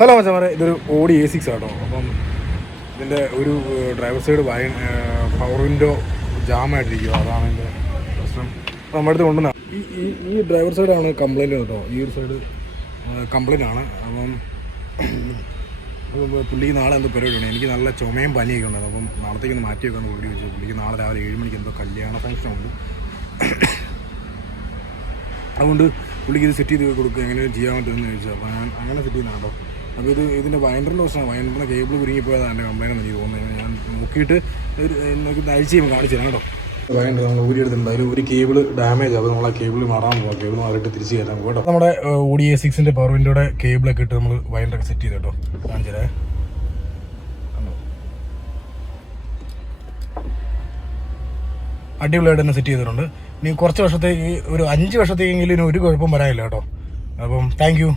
Hello മച്ചാമാരെ, ഇതൊരു Audi A6 ആട്ടോ. അപ്പം ഇതിൻ്റെ ഒരു ഡ്രൈവർ സൈഡ് പവർ വിൻഡോ ജാമായിട്ടിരിക്കുക. അതാണ് എൻ്റെ പ്രശ്നം. നമ്മുടെ അടുത്ത് കൊണ്ടുവന്ന ഈ ഡ്രൈവർ സൈഡാണ് കംപ്ലൈൻറ്റ് കേട്ടോ. ഈ ഒരു സൈഡ് കംപ്ലൈൻ്റ് ആണ്. അപ്പം പുള്ളിക്ക് നാളെ എന്തോ പരിപാടിയാണ്. എനിക്ക് നല്ല ചുമയും പനിയൊക്കെ ഉണ്ട്. അപ്പം നാളത്തേക്കൊന്ന് മാറ്റി വെക്കാമെന്ന് പുള്ളി ചോദിച്ചു. പുള്ളിക്ക് നാളെ രാവിലെ 7 മണിക്ക് എന്തോ കല്യാണ ഫംഗ്ഷനുണ്ട്. അതുകൊണ്ട് പുള്ളിക്ക് ഇത് സെറ്റ് ചെയ്ത് കൊടുക്കുക, എങ്ങനെയും ചെയ്യാൻ പറ്റുമെന്ന് ചോദിച്ചു. അപ്പോൾ ഞാൻ അങ്ങനെ സെറ്റ് ചെയ്യുന്നതാണ് കേട്ടോ. അപ്പോൾ ഇതിൻ്റെ വയറിൻ്റെ പ്രശ്നമാണ്. വയറിൻ്റെ കേബിൾ കുരുങ്ങിപ്പോയതാണ് എൻ്റെ കംപ്ലൈൻറ്റ് എന്ന് എനിക്ക് തോന്നുന്നത്. ഞാൻ നോക്കിയിട്ട് അഴിച്ച് ചെയ്യുമ്പോൾ കാണിച്ചു തരാം കേട്ടോ. വയറിൻ്റെ നമ്മൾ ഊരിയെടുത്തിട്ടുണ്ട്. അതിൽ ഒരു കേബിൾ ഡാമേജ്. അപ്പോൾ നമ്മൾ ആ കേബിൾ മാറാൻ പോകാം. കേബിൾ മാറിയിട്ട് തിരിച്ച് കയറ്റാൻ കേട്ടോ. നമ്മുടെ ഓഡി A6 പവർ വിൻഡോയുടെ കേബിളൊക്കെ ഇട്ട് നമ്മൾ വയറിൻ്റെയൊക്കെ സെറ്റ് ചെയ്ത് കേട്ടോ. കാണിച്ചു തരാം. അടിപൊളിയായിട്ട് തന്നെ സെറ്റ് ചെയ്തിട്ടുണ്ട്. ഇനി കുറച്ച് വർഷത്തേക്ക്, ഒരു 5 വർഷത്തേക്കെങ്കിലും ഒരു കുഴപ്പം വരാനില്ല കേട്ടോ. അപ്പം താങ്ക് യു.